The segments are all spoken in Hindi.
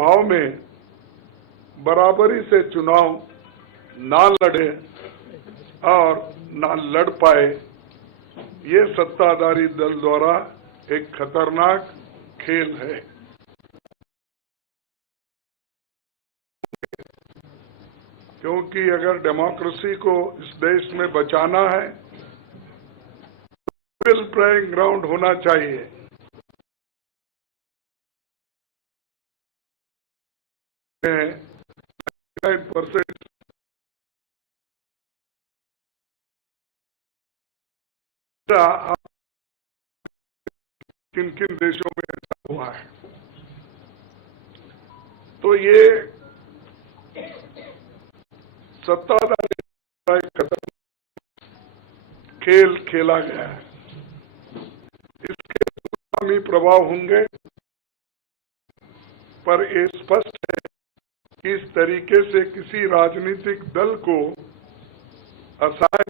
भाव में बराबरी से चुनाव ना लड़े और ना लड़ पाए, ये सत्ताधारी दल द्वारा एक खतरनाक खेल है। क्योंकि अगर डेमोक्रेसी को इस देश में बचाना है, लेवल प्लेइंग ग्राउंड होना चाहिए। 9% किन किन देशों में ऐसा हुआ है। तो ये सत्ताधारी खेल खेला गया है। इसके आगामी प्रभाव होंगे, पर ये स्पष्ट है कि इस तरीके से किसी राजनीतिक दल को असहाय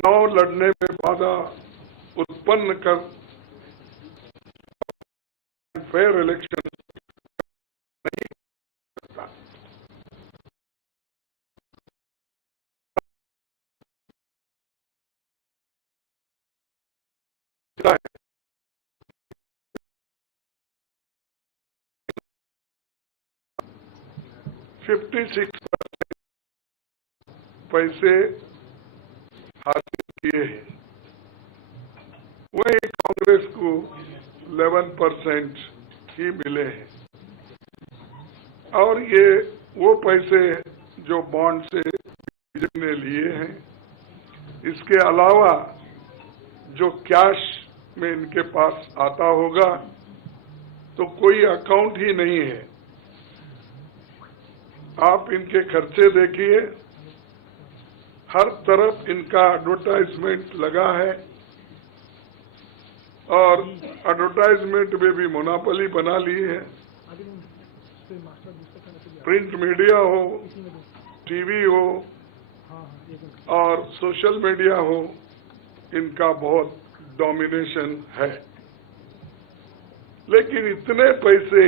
चुनाव लड़ने में बाधा उत्पन्न कर फेयर इलेक्शन नहीं सकता। है 56% पैसे हासिल किए हैं, वहीं कांग्रेस को 11% ही मिले हैं। और ये वो पैसे जो बॉन्ड से बीजेपी ने लिए हैं, इसके अलावा जो कैश में इनके पास आता होगा, तो कोई अकाउंट ही नहीं है। आप इनके खर्चे देखिए, हर तरफ इनका एडवर्टाइजमेंट लगा है और एडवर्टाइजमेंट में भी मोनोपोली बना ली है। प्रिंट मीडिया हो, टीवी हो और सोशल मीडिया हो, इनका बहुत डोमिनेशन है। लेकिन इतने पैसे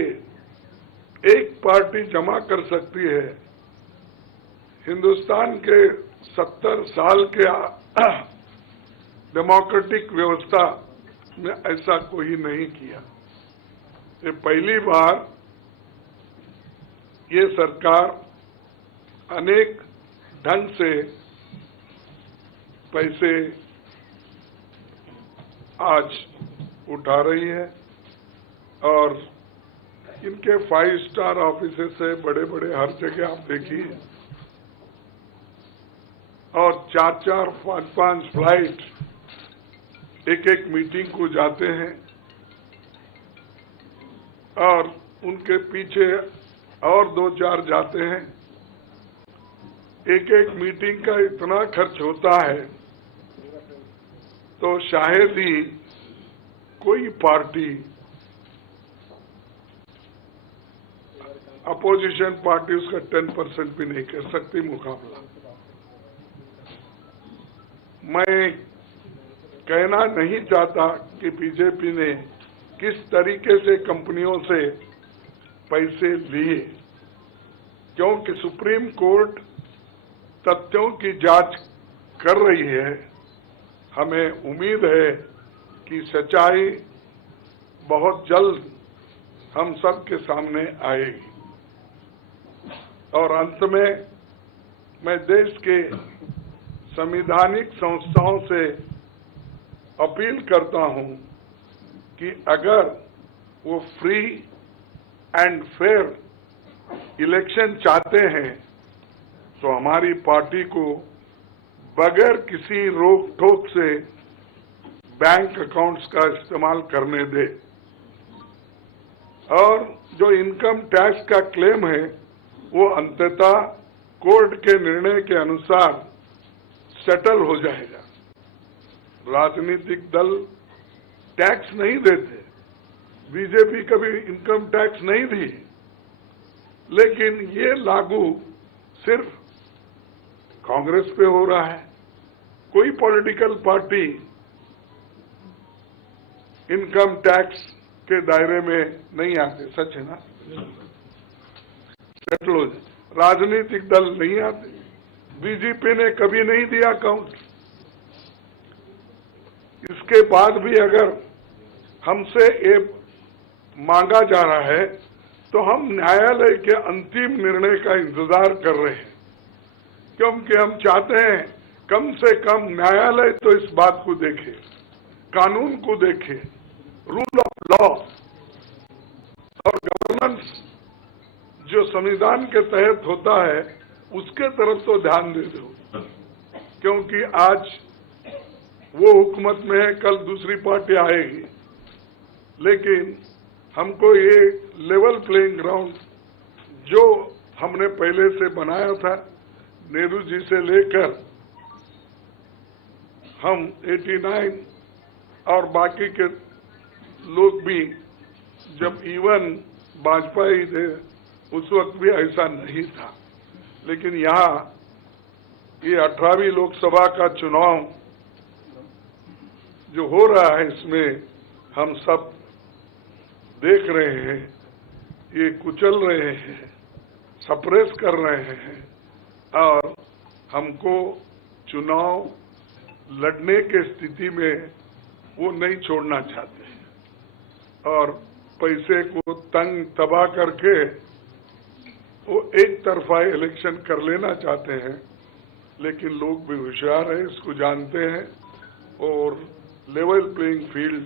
एक पार्टी जमा कर सकती है, हिंदुस्तान के 70 साल के डेमोक्रेटिक व्यवस्था में ऐसा कोई नहीं किया। ये पहली बार ये सरकार अनेक ढंग से पैसे आज उठा रही है और इनके 5 स्टार ऑफिसेस से बड़े बड़े हर जगह आप देखिए, और 4-4, 5-5 फ्लाइट एक मीटिंग को जाते हैं और उनके पीछे और 2-4 जाते हैं। एक मीटिंग का इतना खर्च होता है, तो शायद ही कोई पार्टी, अपोजिशन पार्टी उसका 10% भी नहीं कर सकती मुकाबला। मैं कहना नहीं चाहता कि बीजेपी ने किस तरीके से कंपनियों से पैसे लिए, क्योंकि सुप्रीम कोर्ट तथ्यों की जांच कर रही है। हमें उम्मीद है कि सच्चाई बहुत जल्द हम सब के सामने आएगी। और अंत में मैं देश के संवैधानिक संस्थाओं से अपील करता हूं कि अगर वो फ्री एंड फेयर इलेक्शन चाहते हैं, तो हमारी पार्टी को बगैर किसी रोक टोक से बैंक अकाउंट्स का इस्तेमाल करने दे, और जो इनकम टैक्स का क्लेम है वो अंततः कोर्ट के निर्णय के अनुसार सेटल हो जाएगा। राजनीतिक दल टैक्स नहीं देते, बीजेपी कभी इनकम टैक्स नहीं दी, लेकिन ये लागू सिर्फ कांग्रेस पे हो रहा है। कोई पॉलिटिकल पार्टी इनकम टैक्स के दायरे में नहीं आते। सच है ना? सेटल हो जाए। राजनीतिक दल नहीं आते। बीजेपी ने कभी नहीं दिया काउंट। इसके बाद भी अगर हमसे ये मांगा जा रहा है तो हम न्यायालय के अंतिम निर्णय का इंतजार कर रहे हैं, क्योंकि हम चाहते हैं कम से कम न्यायालय तो इस बात को देखे, कानून को देखे, रूल ऑफ लॉ और गवर्नेंस जो संविधान के तहत होता है उसके तरफ तो ध्यान दे दो, क्योंकि आज वो हुकूमत में है, कल दूसरी पार्टी आएगी। लेकिन हमको ये लेवल प्लेइंग ग्राउंड जो हमने पहले से बनाया था, नेहरू जी से लेकर हम 89 और बाकी के लोग भी, जब इवन वाजपेयी थे उस वक्त भी ऐसा नहीं था। लेकिन यहाँ ये 18वीं लोकसभा का चुनाव जो हो रहा है, इसमें हम सब देख रहे हैं, ये कुचल रहे हैं, सप्रेस कर रहे हैं और हमको चुनाव लड़ने के स्थिति में वो नहीं छोड़ना चाहते और पैसे को तंग तबाह करके वो एक तरफा इलेक्शन कर लेना चाहते हैं। लेकिन लोग भी होशियार हैं, इसको जानते हैं और लेवल प्लेइंग फील्ड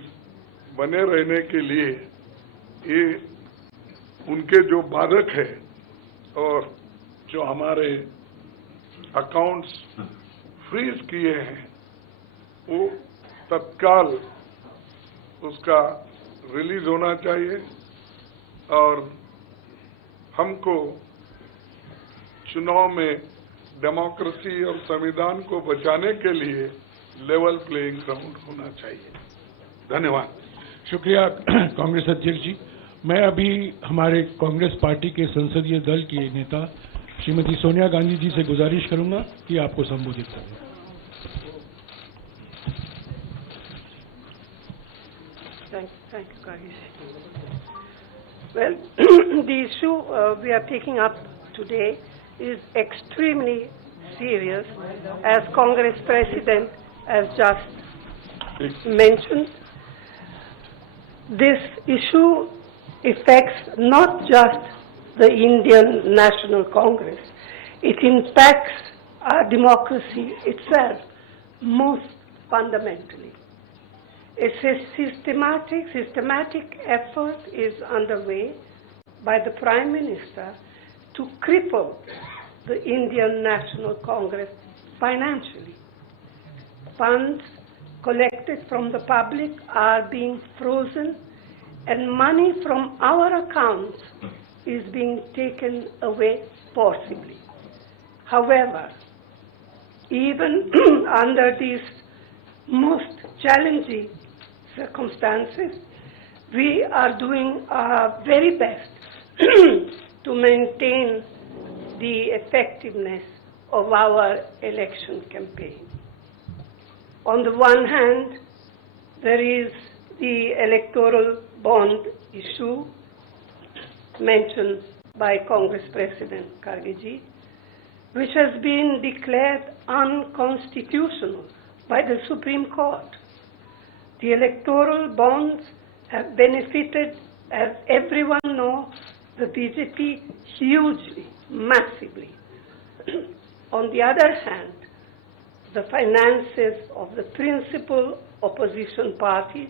बने रहने के लिए ये उनके जो बाधक है और जो हमारे अकाउंट्स फ्रीज किए हैं वो तत्काल उसका रिलीज होना चाहिए और हमको चुनाव में डेमोक्रेसी और संविधान को बचाने के लिए लेवल प्लेइंग ग्राउंड होना चाहिए। धन्यवाद। शुक्रिया कांग्रेस अध्यक्ष जी। मैं अभी हमारे कांग्रेस पार्टी के संसदीय दल की नेता श्रीमती सोनिया गांधी जी से गुजारिश करूंगा कि आपको संबोधित करें। Thank you, Karish. Well, the issue we are taking up today is extremely serious, as Congress President has just mentioned. This issue affects not just the Indian National Congress, it impacts our democracy itself most fundamentally. It's a systematic effort is underway by the Prime Minister to cripple the Indian National Congress financially. Funds collected from the public are being frozen and money from our accounts is being taken away forcibly. However, even under these most challenging circumstances, we are doing our very best to maintain the effectiveness of our election campaign. On the one hand, there is the electoral bond issue mentioned by Congress President Kargeji, which has been declared unconstitutional by the Supreme Court. The electoral bonds have benefited, as everyone knows, the BJP hugely, massively. On the other hand, the finances of the principal opposition parties,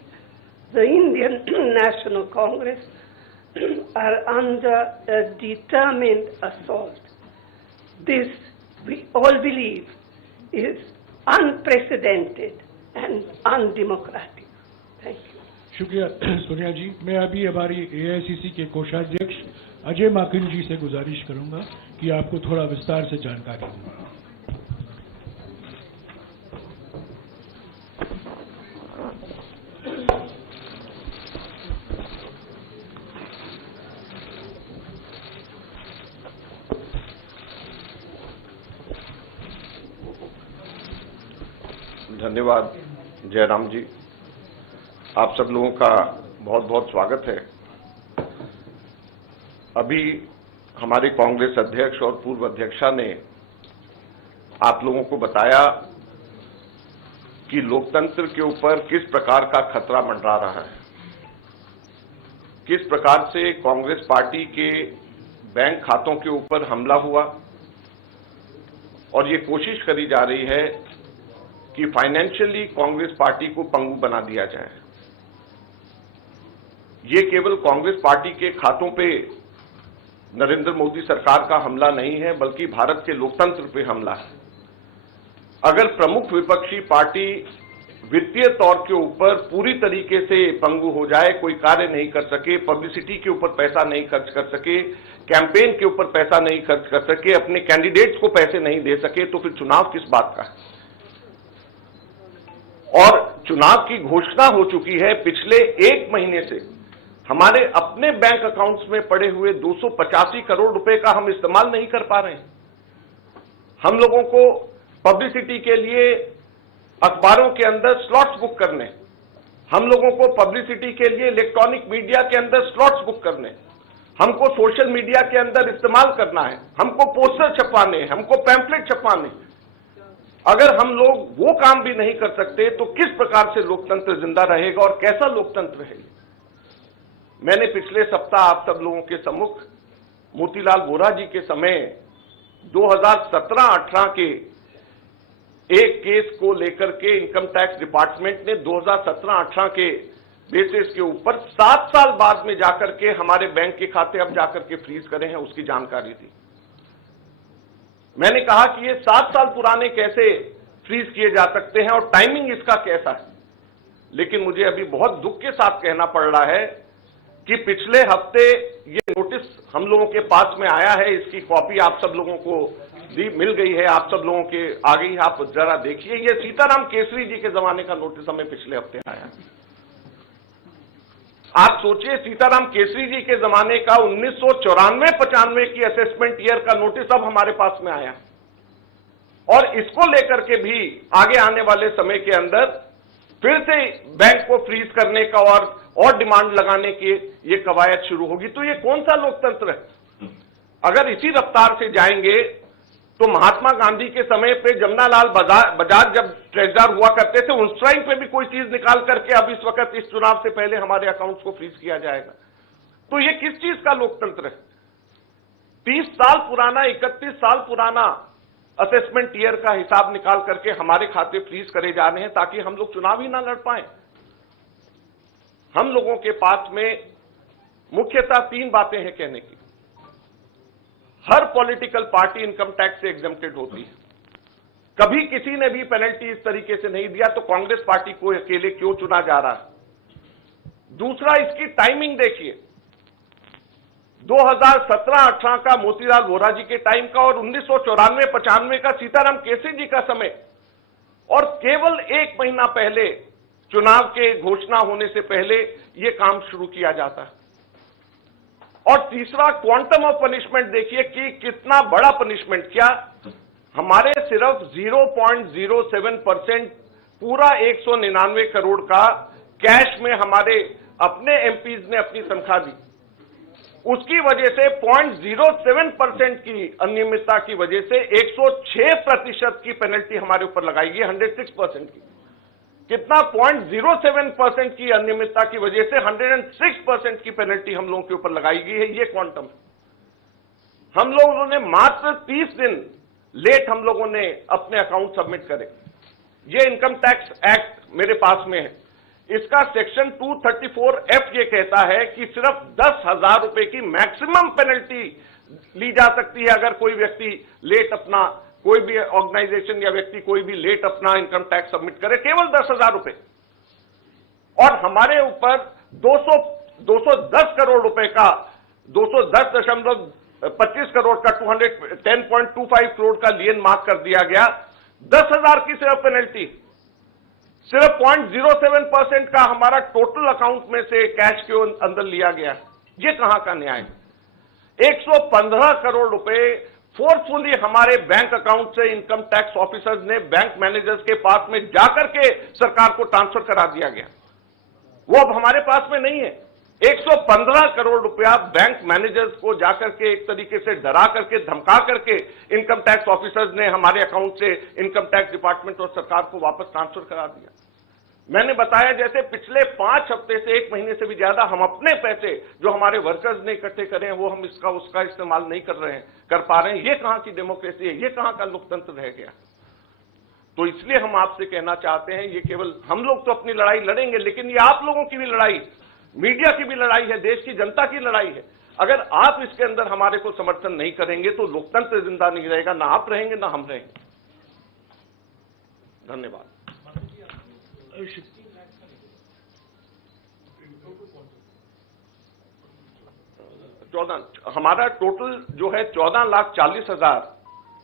the Indian National Congress, are under a determined assault. This, we all believe, is unprecedented and undemocratic. Thank you. शुक्रिया सोनिया जी। मैं अभी हमारी एआईसीसी के कोषाध्यक्ष अजय माकिन जी से गुजारिश करूंगा कि आपको थोड़ा विस्तार से जानकारी दें। धन्यवाद जयराम जी। आप सब लोगों का बहुत बहुत स्वागत है। अभी हमारे कांग्रेस अध्यक्ष और पूर्व अध्यक्षा ने आप लोगों को बताया कि लोकतंत्र के ऊपर किस प्रकार का खतरा मंडरा रहा है, किस प्रकार से कांग्रेस पार्टी के बैंक खातों के ऊपर हमला हुआ और ये कोशिश करी जा रही है कि फाइनेंशियली कांग्रेस पार्टी को पंगु बना दिया जाए। ये केवल कांग्रेस पार्टी के खातों पे नरेंद्र मोदी सरकार का हमला नहीं है, बल्कि भारत के लोकतंत्र पे हमला है। अगर प्रमुख विपक्षी पार्टी वित्तीय तौर के ऊपर पूरी तरीके से पंगु हो जाए, कोई कार्य नहीं कर सके, पब्लिसिटी के ऊपर पैसा नहीं खर्च कर सके, कैंपेन के ऊपर पैसा नहीं खर्च कर सके, अपने कैंडिडेट्स को पैसे नहीं दे सके, तो फिर चुनाव किस बात का है? और चुनाव की घोषणा हो चुकी है। पिछले एक महीने से हमारे अपने बैंक अकाउंट्स में पड़े हुए 285 करोड़ रुपए का हम इस्तेमाल नहीं कर पा रहे हैं। हम लोगों को पब्लिसिटी के लिए अखबारों के अंदर स्लॉट्स बुक करने, हम लोगों को पब्लिसिटी के लिए इलेक्ट्रॉनिक मीडिया के अंदर स्लॉट्स बुक करने, हमको सोशल मीडिया के अंदर इस्तेमाल करना है, हमको पोस्टर छपवाने, हमको पैम्फलेट छपवाने। अगर हम लोग वो काम भी नहीं कर सकते तो किस प्रकार से लोकतंत्र जिंदा रहेगा और कैसा लोकतंत्र है? मैंने पिछले सप्ताह आप सब लोगों के सम्मुख मोतीलाल वोरा जी के समय 2017-18 के एक केस को लेकर के इनकम टैक्स डिपार्टमेंट ने 2017-18 के बेसिस के ऊपर 7 साल बाद में जाकर के हमारे बैंक के खाते अब जाकर के फ्रीज करे हैं, उसकी जानकारी दी। मैंने कहा कि ये 7 साल पुराने कैसे फ्रीज किए जा सकते हैं और टाइमिंग इसका कैसा है। लेकिन मुझे अभी बहुत दुख के साथ कहना पड़ रहा है कि पिछले हफ्ते ये नोटिस हम लोगों के पास में आया है, इसकी कॉपी आप सब लोगों को मिल गई है, आप सब लोगों के आ गई है, आप जरा देखिए। ये सीताराम केसरी जी के जमाने का नोटिस हमें पिछले हफ्ते आया। आप सोचिए, सीताराम केसरी जी के जमाने का 1994-95 की असेसमेंट ईयर का नोटिस अब हमारे पास में आया और इसको लेकर के भी आगे आने वाले समय के अंदर फिर से बैंक को फ्रीज करने का और डिमांड लगाने की ये कवायद शुरू होगी। तो ये कौन सा लोकतंत्र है? अगर इसी रफ्तार से जाएंगे तो महात्मा गांधी के समय पे जमनालाल बजाज जब ट्रेजरर हुआ करते थे, उस टाइम पे भी कोई चीज निकाल करके अब इस वक्त इस चुनाव से पहले हमारे अकाउंट्स को फ्रीज किया जाएगा। तो ये किस चीज का लोकतंत्र है? 30 साल पुराना, 31 साल पुराना असेसमेंट ईयर का हिसाब निकाल करके हमारे खाते फ्रीज करे जा रहे हैं ताकि हम लोग चुनाव ही ना लड़ पाए। हम लोगों के पास में मुख्यतः 3 बातें हैं कहने की। हर पॉलिटिकल पार्टी इनकम टैक्स से एग्जम्प्टेड होती है। कभी किसी ने भी पेनल्टी इस तरीके से नहीं दिया, तो कांग्रेस पार्टी को अकेले क्यों चुना जा रहा है? दूसरा, इसकी टाइमिंग देखिए। 2017-18 का मोतीलाल वोरा जी के टाइम का और 1994-95 का सीताराम केसरी जी का समय, और केवल 1 महीना पहले चुनाव के घोषणा होने से पहले यह काम शुरू किया जाता है। और तीसरा, क्वांटम ऑफ पनिशमेंट देखिए कि कितना बड़ा पनिशमेंट। क्या हमारे सिर्फ 0.07% पूरा 199 करोड़ का कैश में हमारे अपने एमपीज ने अपनी तनख्वाह दी, उसकी वजह से 0.07% की अनियमितता की वजह से 106% की पेनल्टी हमारे ऊपर लगाई गई, 106% की। कितना? 0.07% की अनियमितता की वजह से 106% की पेनल्टी हम लोगों के ऊपर लगाई गई है। ये क्वांटम। हम लोगों ने मात्र 30 दिन लेट हम लोगों ने अपने अकाउंट सबमिट करे। ये इनकम टैक्स एक्ट मेरे पास में है, इसका सेक्शन 234F ये कहता है कि सिर्फ 10,000 रुपए की मैक्सिमम पेनल्टी ली जा सकती है अगर कोई व्यक्ति लेट अपना, कोई भी ऑर्गेनाइजेशन या व्यक्ति कोई भी लेट अपना इनकम टैक्स सबमिट करे, केवल 10,000 रुपए। और हमारे ऊपर 210 करोड़ रुपए का 210.25 करोड़ का 210.25 करोड़ का लियन मार्क कर दिया गया। 10,000 की सिर्फ पेनल्टी, सिर्फ 0.07% का हमारा टोटल अकाउंट में से कैश के अंदर लिया गया। ये कहां का न्याय? 115 करोड़ रुपए फोर्सफुली हमारे बैंक अकाउंट से इनकम टैक्स ऑफिसर्स ने बैंक मैनेजर्स के पास में जाकर के सरकार को ट्रांसफर करा दिया गया। वो अब हमारे पास में नहीं है। 115 करोड़ रुपया बैंक मैनेजर्स को जाकर के एक तरीके से डरा करके, धमका करके इनकम टैक्स ऑफिसर्स ने हमारे अकाउंट से इनकम टैक्स डिपार्टमेंट और सरकार को वापस ट्रांसफर करा दिया। मैंने बताया जैसे पिछले 5 हफ्ते से 1 महीने से भी ज्यादा हम अपने पैसे जो हमारे वर्कर्स ने इकट्ठे करे हैं वो हम इसका उसका इस्तेमाल नहीं कर पा रहे हैं। ये कहां की डेमोक्रेसी है, ये कहां का लोकतंत्र रह गया। तो इसलिए हम आपसे कहना चाहते हैं, ये केवल हम लोग तो अपनी लड़ाई लड़ेंगे, लेकिन ये आप लोगों की भी लड़ाई, मीडिया की भी लड़ाई है, देश की जनता की लड़ाई है। अगर आप इसके अंदर हमारे को समर्थन नहीं करेंगे तो लोकतंत्र जिंदा नहीं रहेगा, ना आप रहेंगे ना हम रहेंगे। धन्यवाद। हमारा टोटल जो है 14,40,000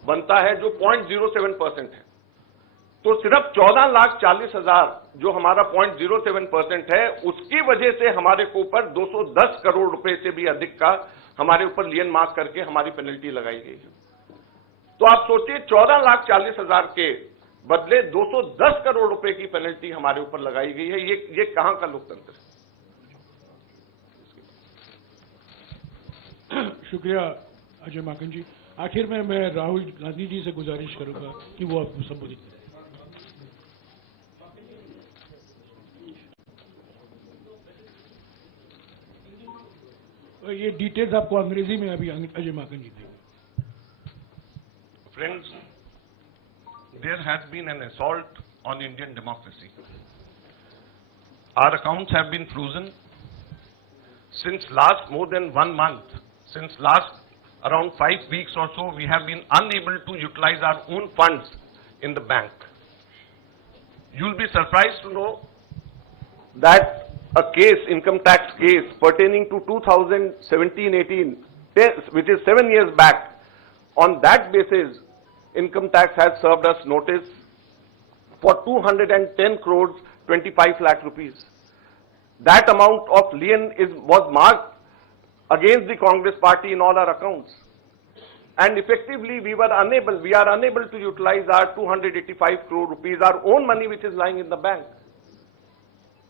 बनता है, जो 0.07% है। तो सिर्फ 14,40,000 जो हमारा 0.07% है, उसकी वजह से हमारे को ऊपर 210 करोड़ रुपए से भी अधिक का हमारे ऊपर लियन मार्क करके हमारी पेनल्टी लगाई गई है। तो आप सोचिए 14,40,000 के बदले 210 करोड़ रुपए की पेनल्टी हमारे ऊपर लगाई गई है। ये कहां का लोकतंत्र है? शुक्रिया अजय माकन जी। आखिर में मैं राहुल गांधी जी से गुजारिश करूंगा कि वो आपको संबोधित करें। ये डिटेल्स आपको अंग्रेजी में अभी अजय माकन जी देंगे। Friends, there has been an assault on Indian democracy. Our accounts have been frozen since last more than 1 month. Since last around 5 weeks or so, we have been unable to utilize our own funds in the bank. You'll be surprised to know that a case, income tax case pertaining to 2017-18, which is 7 years back, on that basis, income tax has served us notice for 210 crores 25 lakh rupees. That amount of lien was marked against the Congress party in all our accounts. And effectively we are unable to utilize our 285 crore rupees, our own money which is lying in the bank.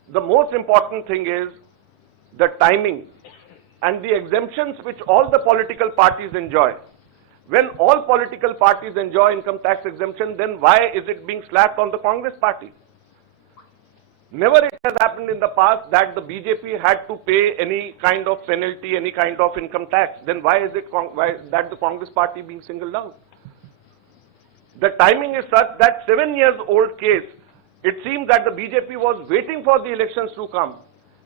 The most important thing is the timing and the exemptions which all the political parties enjoy. When all political parties enjoy income tax exemption, then why is it being slapped on the Congress party? Never it has happened in the past that the BJP had to pay any kind of penalty, any kind of income tax. Then why is it that the Congress party being singled out? The timing is such that 7 years old case, it seems that the BJP was waiting for the elections to come,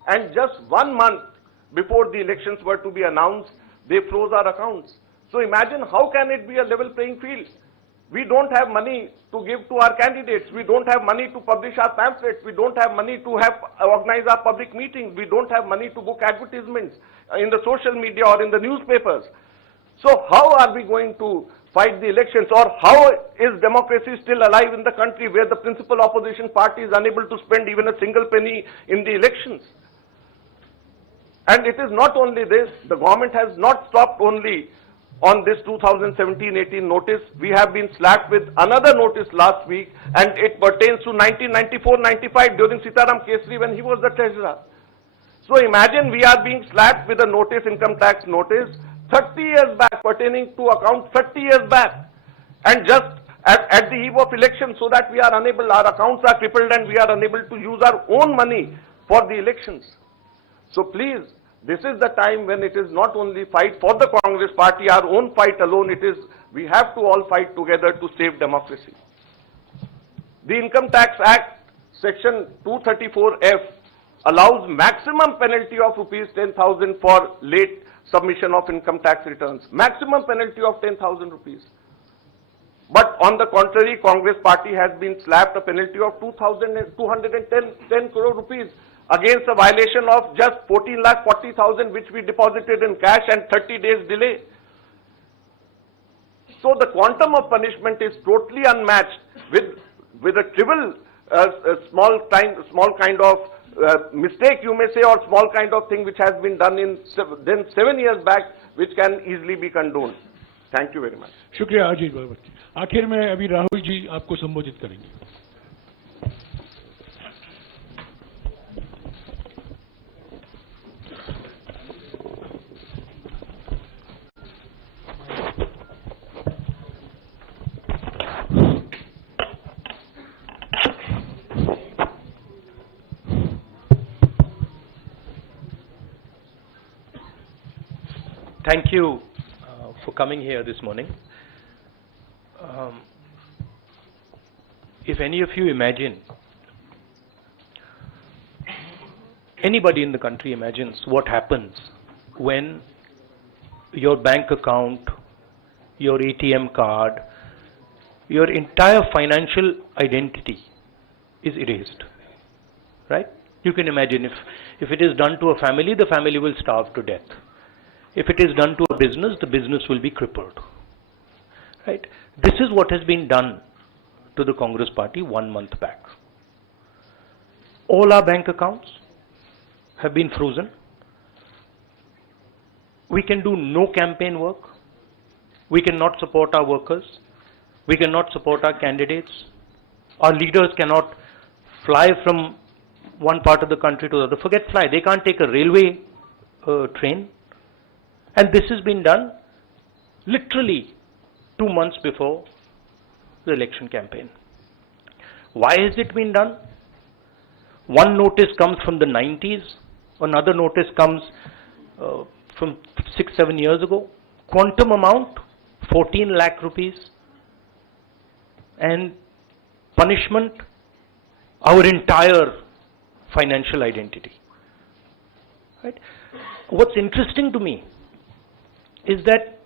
and just 1 month before the elections were to be announced, they froze our accounts. So imagine how can it be a level playing field? We don't have money to give to our candidates. We don't have money to publish our pamphlets. We don't have money to organize our public meetings. We don't have money to book advertisements in the social media or in the newspapers. So how are we going to fight the elections, or how is democracy still alive in the country where the principal opposition party is unable to spend even a single penny in the elections? And it is not only this, the government has not stopped only on this 2017-18 notice. We have been slapped with another notice last week, and it pertains to 1994-95 during Sitaram Kesri when he was the treasurer. So imagine we are being slapped with a notice, income tax notice, 30 years back, pertaining to account 30 years back, and just at the eve of election, so that we are unable, our accounts are crippled and we are unable to use our own money for the elections. So please, this is the time when it is not only fight for the Congress party, our own fight alone, it is, we have to all fight together to save democracy. The Income Tax Act, section 234F, allows maximum penalty of rupees 10,000 for late submission of income tax returns. Maximum penalty of 10,000 rupees. But on the contrary, Congress party has been slapped a penalty of 210 crore rupees against a violation of just 14,40,000 which we deposited in cash and 30 days delay. So the quantum of punishment is totally unmatched with a trivial small kind of mistake you may say, or small kind of thing which has been done in 7 years back, which can easily be condoned. Thank you very much. शुक्रिया अजीत बाबर। आखिर में अभी राहुल जी आपको संबोधित करेंगे। Thank you for coming here this morning. If any of you imagine, anybody in the country imagines what happens when your bank account, your ATM card, your entire financial identity is erased, right? You can imagine if it is done to a family, the family will starve to death. If it is done to a business, the business will be crippled, right? This is what has been done to the Congress party 1 month back. All our bank accounts have been frozen. We can do no campaign work. We cannot support our workers. We cannot support our candidates. Our leaders cannot fly from one part of the country to the other. Forget fly. They can't take a railway train. And this has been done literally 2 months before the election campaign. Why has it been done? One notice comes from the 90s. Another notice comes from 6-7 years ago. Quantum amount, 14 lakh rupees. And punishment, our entire financial identity. Right? What's interesting to me is that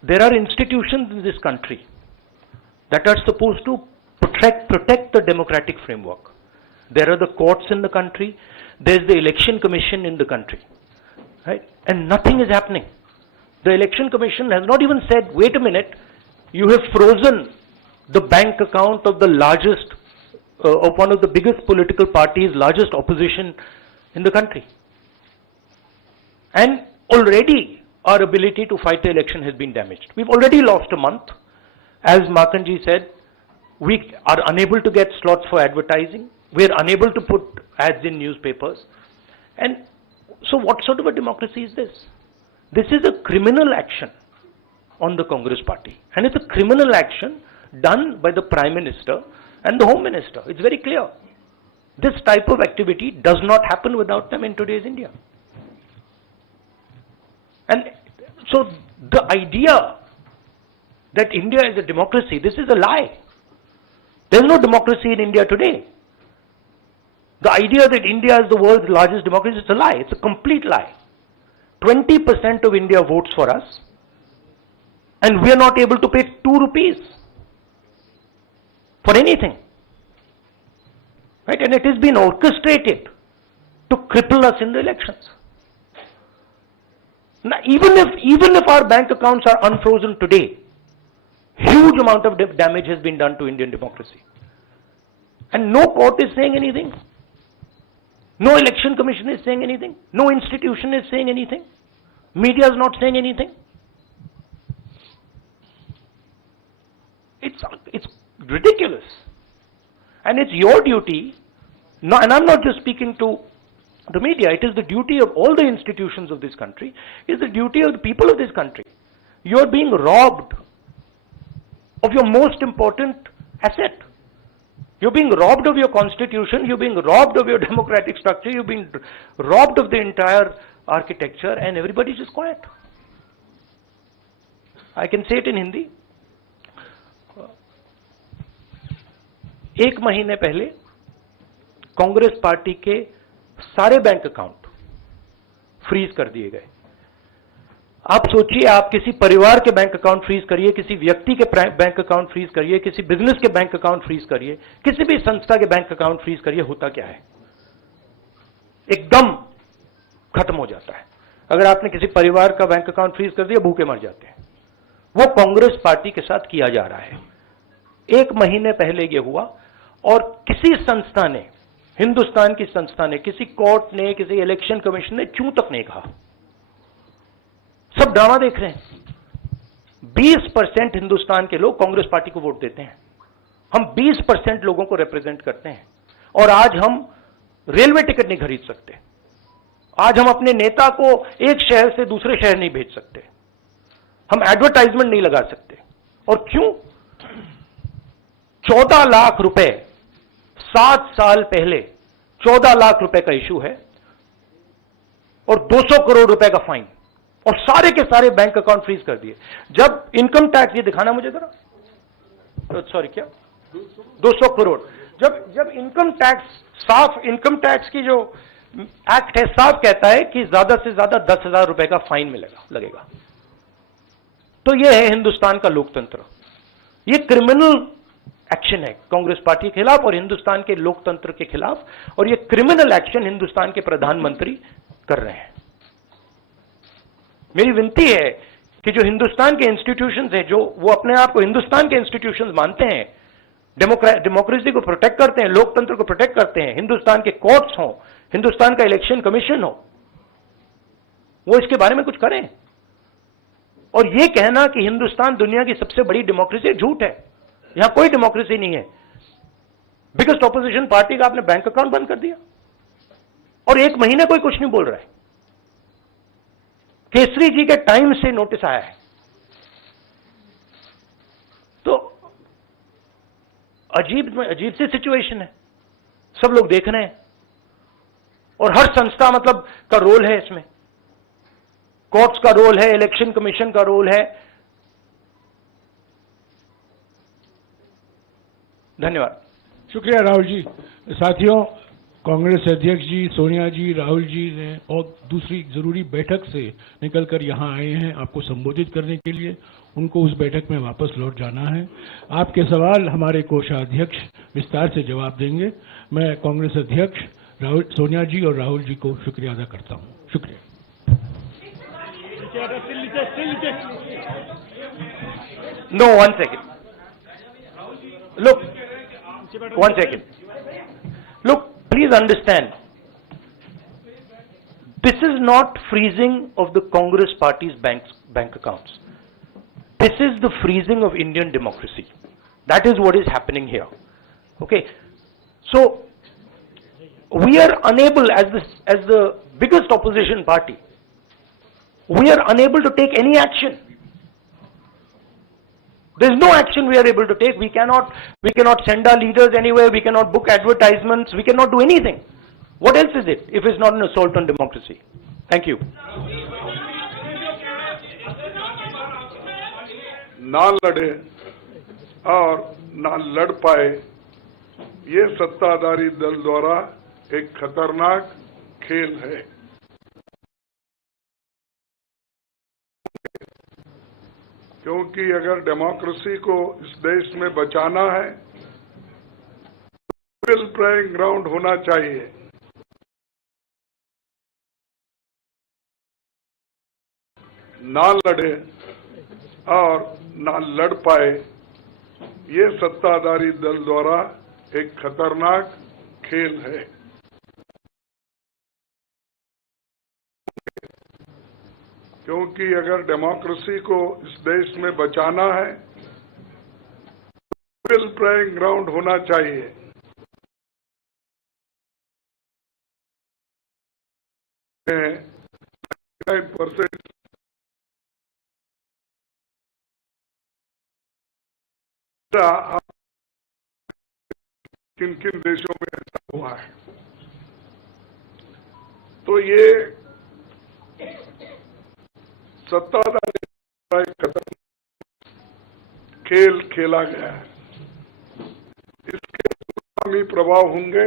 there are institutions in this country that are supposed to protect the democratic framework. There are the courts in the country, there's the election commission in the country, right? And nothing is happening. The election commission has not even said, wait a minute, you have frozen the bank account of the largest, of one of the biggest political parties, largest opposition in the country. And already our ability to fight the election has been damaged. We've already lost a month. As Markanji said, we are unable to get slots for advertising. We are unable to put ads in newspapers. And so what sort of a democracy is this? This is a criminal action on the Congress party. And it's a criminal action done by the Prime Minister and the Home Minister. It's very clear. This type of activity does not happen without them in today's India. And so the idea that India is a democracy, this is a lie. There is no democracy in India today. The idea that India is the world's largest democracy is a lie. It's a complete lie. 20% of India votes for us, and we are not able to pay 2 rupees for anything. Right? And it has been orchestrated to cripple us in the elections. Now, even if our bank accounts are unfrozen today, huge amount of damage has been done to Indian democracy. And no court is saying anything. No election commission is saying anything. No institution is saying anything. Media is not saying anything. It's ridiculous. And it's your duty, and I'm not just speaking to the media, it is the duty of all the institutions of this country, it is the duty of the people of this country. You are being robbed of your most important asset. You're being robbed of your constitution, you're being robbed of your democratic structure, you're being robbed of the entire architecture, and everybody's just quiet. I can say it in Hindi. 1 महीने पहले कांग्रेस पार्टी के सारे बैंक अकाउंट फ्रीज कर दिए गए। आप सोचिए, आप किसी परिवार के बैंक अकाउंट फ्रीज करिए, किसी व्यक्ति के बैंक अकाउंट फ्रीज करिए, किसी बिजनेस के बैंक अकाउंट फ्रीज करिए, किसी भी संस्था के बैंक अकाउंट फ्रीज करिए, होता क्या है? एकदम खत्म हो जाता है। अगर आपने किसी परिवार का बैंक अकाउंट फ्रीज कर दिया, भूखे मर जाते हैं। वो कांग्रेस पार्टी के साथ किया जा रहा है। 1 महीने पहले ये हुआ, और किसी संस्था ने, हिंदुस्तान की संस्था ने, किसी कोर्ट ने, किसी इलेक्शन कमीशन ने चूं तक नहीं कहा। सब ड्रामा देख रहे हैं। 20% हिंदुस्तान के लोग कांग्रेस पार्टी को वोट देते हैं। हम 20% लोगों को रिप्रेजेंट करते हैं, और आज हम रेलवे टिकट नहीं खरीद सकते। आज हम अपने नेता को एक शहर से दूसरे शहर नहीं भेज सकते। हम एडवर्टाइजमेंट नहीं लगा सकते। और क्यों? 14 लाख रुपए 7 साल पहले 14 लाख रुपए का इशू है, और 200 करोड़ रुपए का फाइन। और सारे के सारे बैंक अकाउंट फ्रीज कर दिए। जब इनकम टैक्स, ये दिखाना मुझे जरा, सॉरी क्या 200 करोड़, जब इनकम टैक्स, साफ इनकम टैक्स की जो एक्ट है साफ कहता है कि ज्यादा से ज्यादा 10,000 रुपए का फाइन लगेगा। तो यह है हिंदुस्तान का लोकतंत्र। ये क्रिमिनल एक्शन है कांग्रेस पार्टी के खिलाफ और हिंदुस्तान के लोकतंत्र के खिलाफ, और ये क्रिमिनल एक्शन हिंदुस्तान के प्रधानमंत्री कर रहे हैं। मेरी विनती है कि जो हिंदुस्तान के इंस्टीट्यूशंस हैं, जो वो अपने आप को हिंदुस्तान के इंस्टीट्यूशंस मानते हैं, डेमोक्रेसी को प्रोटेक्ट करते हैं, लोकतंत्र को प्रोटेक्ट करते हैं, हिंदुस्तान के कोर्ट्स हो, हिंदुस्तान का इलेक्शन कमीशन हो, वो इसके बारे में कुछ करें। और ये कहना कि हिंदुस्तान दुनिया की सबसे बड़ी डेमोक्रेसी, झूठ है। यहां कोई डेमोक्रेसी नहीं है। बिगेस्ट ऑपोजिशन पार्टी का आपने बैंक अकाउंट बंद कर दिया और 1 महीने कोई कुछ नहीं बोल रहा है। केसरी जी के टाइम से नोटिस आया है। तो अजीब सी सिचुएशन है, सब लोग देख रहे हैं और हर संस्था मतलब का रोल है इसमें। कोर्ट्स का रोल है, इलेक्शन कमीशन का रोल है। धन्यवाद। शुक्रिया राहुल जी। साथियों, कांग्रेस अध्यक्ष जी, सोनिया जी, राहुल जी ने और दूसरी जरूरी बैठक से निकलकर यहां आए हैं आपको संबोधित करने के लिए। उनको उस बैठक में वापस लौट जाना है। आपके सवाल हमारे कोषाध्यक्ष विस्तार से जवाब देंगे। मैं कांग्रेस अध्यक्ष सोनिया जी और राहुल जी को शुक्रिया अदा करता हूं। शुक्रिया। No, 1 second. Look, 1 second. Look, please understand. This is not freezing of the Congress party's bank accounts. This is the freezing of Indian democracy. That is what is happening here. Okay? So, we are unable, as the biggest opposition party, we are unable to take any action. There is no action we are able to take. We cannot send our leaders anywhere. We cannot book advertisements. We cannot do anything. What else is it if it's not an assault on democracy? Thank you. ना लड़े और ना लड़ पाए, ये सत्ताधारी दल द्वारा एक खतरनाक खेल है। क्योंकि अगर डेमोक्रेसी को इस देश में बचाना है, लेवल प्लेइंग ग्राउंड होना चाहिए। ना लड़े और ना लड़ पाए, ये सत्ताधारी दल द्वारा एक खतरनाक खेल है। क्योंकि अगर डेमोक्रेसी को इस देश में बचाना है, लेवल प्लेइंग ग्राउंड होना चाहिए। 99% किन किन देशों में ऐसा हुआ है। तो ये सत्ताधारी कदम खेल खेला गया है। इसके आगामी प्रभाव होंगे,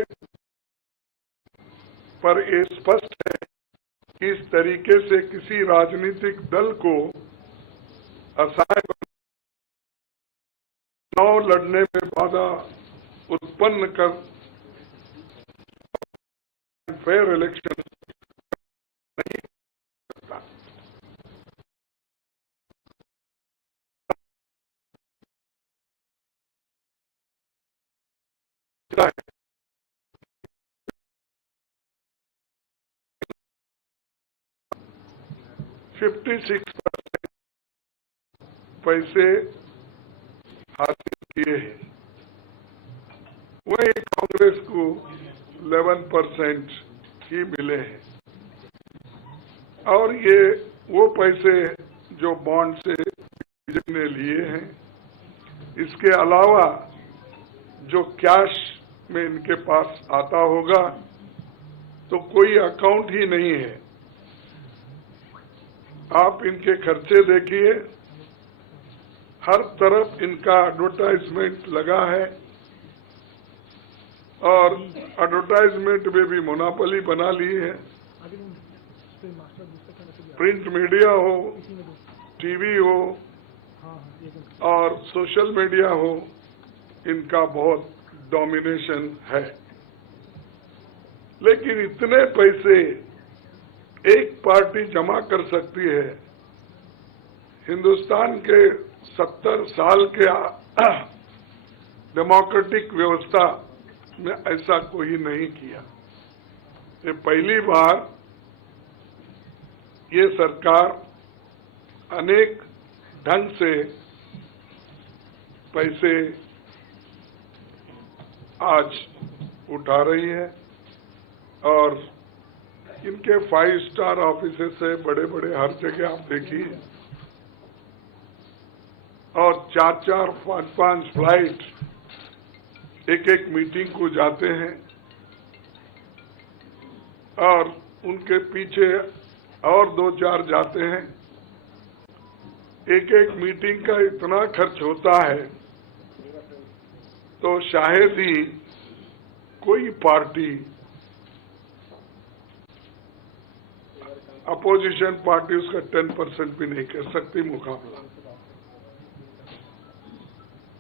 पर ये स्पष्ट है कि इस तरीके से किसी राजनीतिक दल को असहाय चुनाव लड़ने में बाधा उत्पन्न कर फेयर इलेक्शन नहीं सकता। $56% पैसे हासिल किए हैं, वही कांग्रेस को 11% ही मिले हैं। और ये वो पैसे जो बॉन्ड से बीजेपी ने लिए हैं, इसके अलावा जो कैश में इनके पास आता होगा, तो कोई अकाउंट ही नहीं है। आप इनके खर्चे देखिए, हर तरफ इनका एडवर्टाइजमेंट लगा है और एडवर्टाइजमेंट में भी मोनोपोली बना ली है। प्रिंट मीडिया हो, टीवी हो और सोशल मीडिया हो, इनका बहुत डोमिनेशन है। लेकिन इतने पैसे एक पार्टी जमा कर सकती है, हिंदुस्तान के 70 साल के डेमोक्रेटिक व्यवस्था में ऐसा कोई नहीं किया। ये पहली बार ये सरकार अनेक ढंग से पैसे आज उठा रही है और इनके 5 स्टार ऑफिसेस से बड़े बड़े हर जगह आप देखिए और 4-4, 5-5 फ्लाइट एक मीटिंग को जाते हैं और उनके पीछे और 2-4 जाते हैं। एक मीटिंग का इतना खर्च होता है तो शायद ही कोई पार्टी, अपोजिशन पार्टी उसका 10% भी नहीं कर सकती मुकाबला।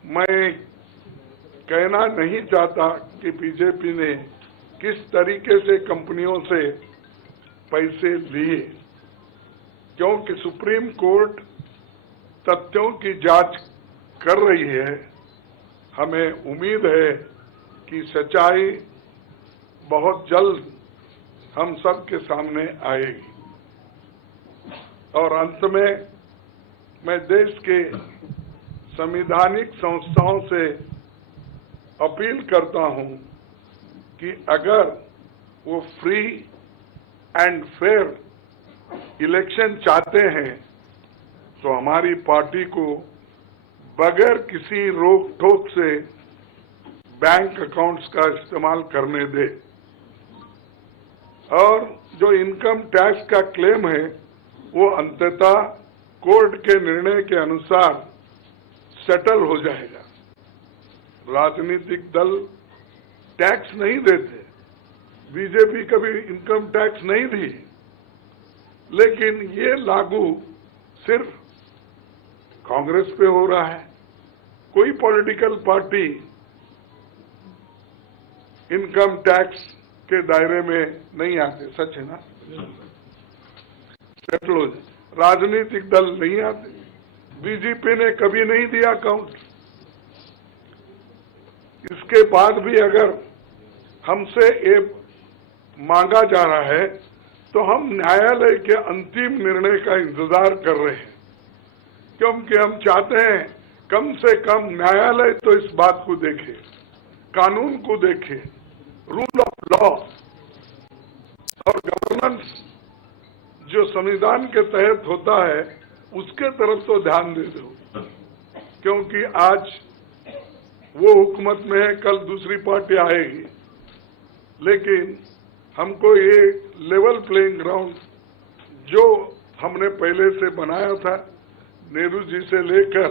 मैं कहना नहीं चाहता कि बीजेपी ने किस तरीके से कंपनियों से पैसे लिए, क्योंकि सुप्रीम कोर्ट तथ्यों की जांच कर रही है। हमें उम्मीद है कि सच्चाई बहुत जल्द हम सब के सामने आएगी। और अंत में मैं देश के संवैधानिक संस्थाओं से अपील करता हूं कि अगर वो फ्री एंड फेयर इलेक्शन चाहते हैं तो हमारी पार्टी को बगैर किसी रोक टोक से बैंक अकाउंट्स का इस्तेमाल करने दे और जो इनकम टैक्स का क्लेम है वो अंततः कोर्ट के निर्णय के अनुसार सेटल हो जाएगा। राजनीतिक दल टैक्स नहीं देते, बीजेपी कभी इनकम टैक्स नहीं दी, लेकिन ये लागू सिर्फ कांग्रेस पे हो रहा है। कोई पॉलिटिकल पार्टी इनकम टैक्स के दायरे में नहीं आते, सच है ना? सेटल हो जाए, राजनीतिक दल नहीं आते। बीजेपी ने कभी नहीं दिया अकाउंट। इसके बाद भी अगर हमसे ये मांगा जा रहा है तो हम न्यायालय के अंतिम निर्णय का इंतजार कर रहे हैं, क्योंकि हम चाहते हैं कम से कम न्यायालय तो इस बात को देखे, कानून को देखे, रूल ऑफ लॉ और गवर्नेंस जो संविधान के तहत होता है उसके तरफ तो ध्यान दे दो, क्योंकि आज वो हुकूमत में है, कल दूसरी पार्टी आएगी। लेकिन हमको ये लेवल प्लेइंग ग्राउंड जो हमने पहले से बनाया था, नेहरू जी से लेकर